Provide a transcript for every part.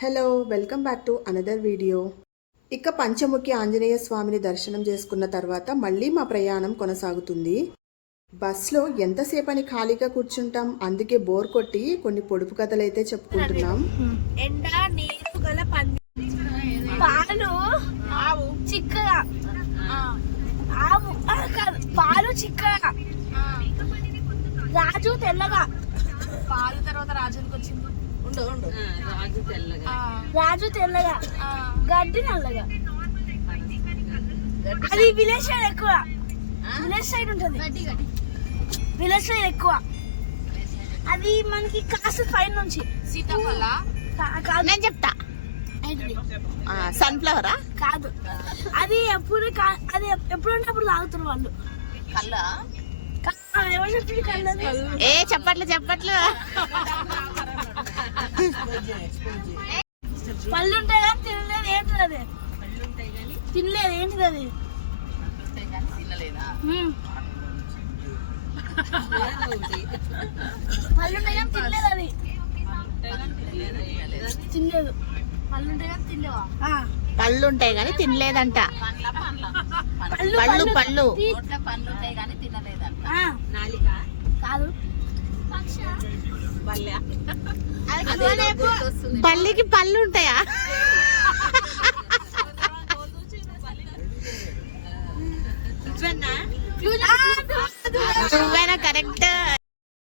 Hello welcome back to another video ఇక పంచముఖి ఆంజనేయ స్వామిని దర్శనం చేసుకున్న తర్వాత మళ్ళీ మా ప్రయాణం కొనసాగుతుంది. బస్లో ఎంతసేపని ఖాళీగా కూర్చుంటాం అందుకే బోర్ కొట్టి కొన్ని పొడుపు కథలు అయితే చెప్పుకుంటున్నాం. ఎండ నీరు గల పంది. పాలు ఆవు. చిక్కగా. ఆవు. ఆ, కాదు పాలు చిక్కగా. రాజు తెల్లగా. రాజు తెల్లగా. రాజు తెల్లగా. గడ్డి నల్లగా. అది విలేజ్ సైడ్ ఎక్కువ. విలేజ్ సైడ్ ఉంటుంది. విలేజ్ సైడ్ ఎక్కువ. అది మనకి కాస్త పైన నుంచి. సీతాఫల. నేను చెప్తా? సన్ఫ్లవరా? కాదు. అది ఎప్పుడు అది ఎప్పుడు అంటే అప్పుడు తాగుతారు వాళ్ళు. కళ్ళ ఏ చెప్పట్లు చెప్పట్లు. పళ్ళు ఉంటాయి కానీ తినలేదు ఏంటిది అది? తినలేదు ఏంటిది అది. పళ్ళు ఉంటాయి కానీ తినలేదు అది. తినలేదు. పళ్ళు ఉంటాయి కానీ తినలేవా. పళ్ళు ఉంటాయి కానీ తినలేదంట. పళ్ళు పళ్ళు పళ్ళు. ఉంటాయి కానీ తినలేదంట. కాదు. పల్లికి పళ్ళు ఉంటాయా? నువ్వేనా? కరెక్ట్.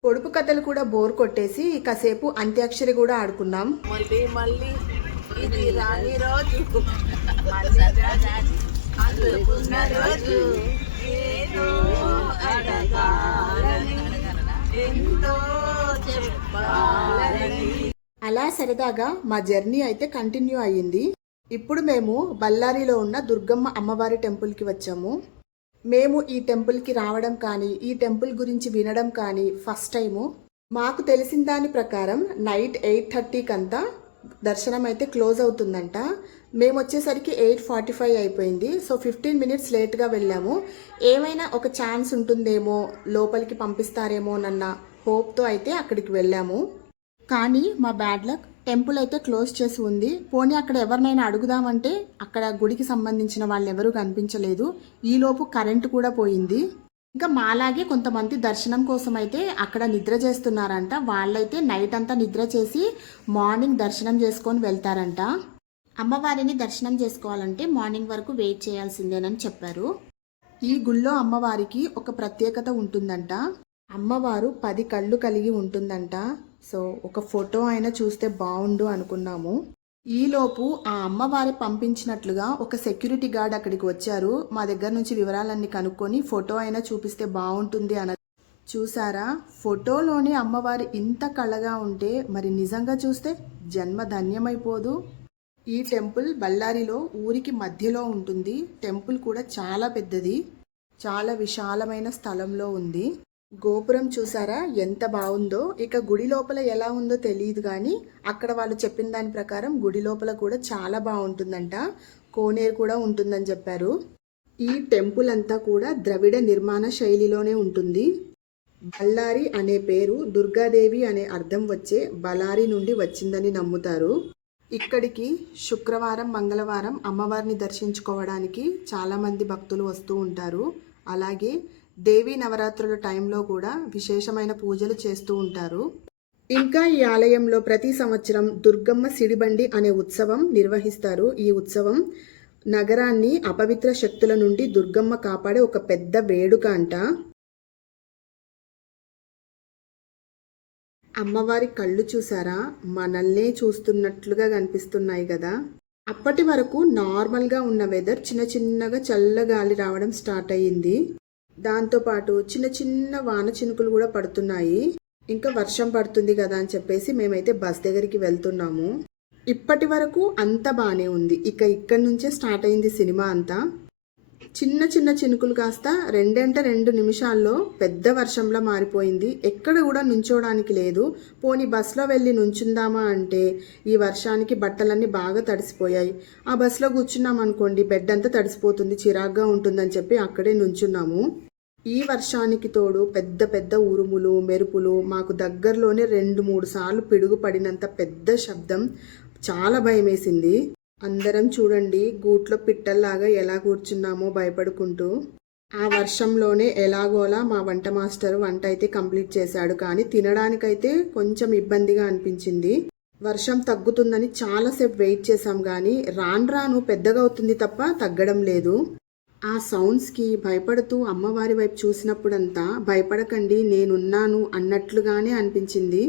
పొడుపు కథలు కూడా బోర్ కొట్టేసి కాసేపు అంత్యాక్షరి కూడా ఆడుకున్నాం మళ్ళీ మళ్ళీ ఇది రాని రోజు. అందుకున్న రోజు. ఎంతో అలా సరదాగా మా జర్నీ అయితే కంటిన్యూ అయ్యింది. ఇప్పుడు మేము బళ్ళారిలో ఉన్న దుర్గమ్మ అమ్మవారి టెంపుల్కి వచ్చాము. మేము ఈ టెంపుల్కి రావడం కానీ ఈ టెంపుల్ గురించి వినడం కానీ ఫస్ట్ టైము. మాకు తెలిసిన దాని ప్రకారం నైట్ ఎయిట్ థర్టీకి అంతా దర్శనం అయితే క్లోజ్ అవుతుందంట. మేము వచ్చేసరికి ఎయిట్ ఫార్టీ ఫైవ్ అయిపోయింది. సో ఫిఫ్టీన్ మినిట్స్ లేట్గా వెళ్ళాము. ఏమైనా ఒక ఛాన్స్ ఉంటుందేమో లోపలికి పంపిస్తారేమోనన్న హోప్తో అయితే అక్కడికి వెళ్ళాము. కానీ మా బ్యాడ్ లక్ టెంపుల్ అయితే క్లోజ్ చేసి ఉంది. పోనీ అక్కడ ఎవరినైనా అడుగుదామంటే అక్కడ గుడికి సంబంధించిన వాళ్ళు ఎవరూ కనిపించలేదు ఈలోపు కరెంటు కూడా పోయింది. ఇంకా మాలాగే కొంతమంది దర్శనం కోసం అయితే అక్కడ నిద్ర చేస్తున్నారంట. వాళ్ళైతే నైట్ అంతా నిద్ర చేసి మార్నింగ్ దర్శనం చేసుకొని వెళ్తారంట. అమ్మవారిని దర్శనం చేసుకోవాలంటే మార్నింగ్ వరకు వెయిట్ చేయాల్సిందేనని చెప్పారు. ఈ గుళ్ళో అమ్మవారికి ఒక ప్రత్యేకత ఉంటుందంట. అమ్మవారు పది కళ్ళు కలిగి ఉంటుందంట. సో ఒక ఫోటో అయినా చూస్తే బాగుండు అనుకున్నాము. ఈలోపు ఆ అమ్మవారి పంపించినట్లుగా ఒక సెక్యూరిటీ గార్డ్ అక్కడికి వచ్చారు. మా దగ్గర నుంచి వివరాలన్నీ కనుక్కొని ఫోటో అయినా చూపిస్తే బాగుంటుంది అన్న చూసారా? ఫోటోలోని అమ్మవారి ఇంత కళగా ఉంటే మరి నిజంగా చూస్తే జన్మ ధన్యమైపోదు. ఈ టెంపుల్ బళ్ళారిలో ఊరికి మధ్యలో ఉంటుంది. టెంపుల్ కూడా చాలా పెద్దది. చాలా విశాలమైన స్థలంలో ఉంది. గోపురం చూసారా? ఎంత బాగుందో. ఇక గుడి లోపల ఎలా ఉందో తెలియదు కానీ అక్కడ వాళ్ళు చెప్పిన దాని ప్రకారం గుడి లోపల కూడా చాలా బాగుంటుందంట. కోనేరు కూడా ఉంటుందని చెప్పారు. ఈ టెంపుల్ అంతా కూడా ద్రవిడ నిర్మాణ శైలిలోనే ఉంటుంది. బళ్ళారి అనే పేరు దుర్గాదేవి అనే అర్థం వచ్చే బలారి నుండి వచ్చిందని నమ్ముతారు. ఇక్కడికి శుక్రవారం మంగళవారం అమ్మవారిని దర్శించుకోవడానికి చాలామంది భక్తులు వస్తూ ఉంటారు. అలాగే దేవీ నవరాత్రుల టైంలో కూడా విశేషమైన పూజలు చేస్తూ ఉంటారు. ఇంకా ఈ ఆలయంలో ప్రతి సంవత్సరం దుర్గమ్మ సిడిబండి అనే ఉత్సవం నిర్వహిస్తారు. ఈ ఉత్సవం నగరాన్ని అపవిత్ర శక్తుల నుండి దుర్గమ్మ కాపాడే ఒక పెద్ద వేడుక అంట. అమ్మవారి కళ్ళు చూసారా? మనల్నే చూస్తున్నట్లుగా కనిపిస్తున్నాయి కదా. అప్పటి వరకు నార్మల్గా ఉన్న వెదర్ చిన్న చిన్నగా చల్లగాలి రావడం స్టార్ట్ అయ్యింది. దాంతోపాటు చిన్న చిన్న వాన చినుకులు కూడా పడుతున్నాయి. ఇంకా వర్షం పడుతుంది కదా అని చెప్పేసి మేమైతే బస్ దగ్గరికి వెళ్తున్నాము. ఇప్పటి వరకు అంత బాగానే ఉంది. ఇక ఇక్కడి నుంచే స్టార్ట్ అయింది సినిమా అంతా. చిన్న చిన్న చినుకులు కాస్త రెండంటే రెండు నిమిషాల్లో పెద్ద వర్షంలో మారిపోయింది. ఎక్కడ కూడా నుంచోడానికి లేదు. పోనీ బస్సులో వెళ్ళి నుంచుందామా అంటే ఈ వర్షానికి బట్టలన్నీ బాగా తడిసిపోయాయి. ఆ బస్సులో కూర్చున్నాం అనుకోండి బెడ్ అంతా తడిసిపోతుంది చిరాగ్గా ఉంటుందని చెప్పి అక్కడే నుంచున్నాము. ఈ వర్షానికి తోడు పెద్ద పెద్ద ఉరుములు మెరుపులు మాకు దగ్గరలోనే రెండు మూడు సార్లు పిడుగు పడినంత పెద్ద శబ్దం చాలా భయమేసింది. అందరం చూడండి గూట్లో పిట్టల్లాగా ఎలా కూర్చున్నామో భయపడుకుంటూ. ఆ వర్షంలోనే ఎలాగోలా మా వంట మాస్టర్ వంట అయితే కంప్లీట్ చేశాడు. కానీ తినడానికైతే కొంచెం ఇబ్బందిగా అనిపించింది. వర్షం తగ్గుతుందని చాలాసేపు వెయిట్ చేశాం కానీ రాను రాను పెద్దగా అవుతుంది తప్ప తగ్గడం లేదు. ఆ సౌండ్స్కి భయపడుతూ అమ్మవారి వైపు చూసినప్పుడంతా భయపడకండి నేనున్నాను అన్నట్లుగానే అనిపించింది.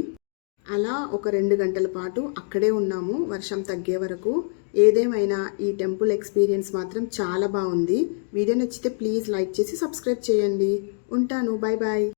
అలా ఒక రెండు గంటల పాటు అక్కడే ఉన్నాము. వర్షం తగ్గే వరకు. ఏదేమైనా ఈ టెంపుల్ ఎక్స్పీరియన్స్ మాత్రం చాలా బాగుంది. వీడియో నచ్చితే ప్లీజ్ లైక్ చేసి సబ్స్క్రైబ్ చేయండి. ఉంటాను. Bye bye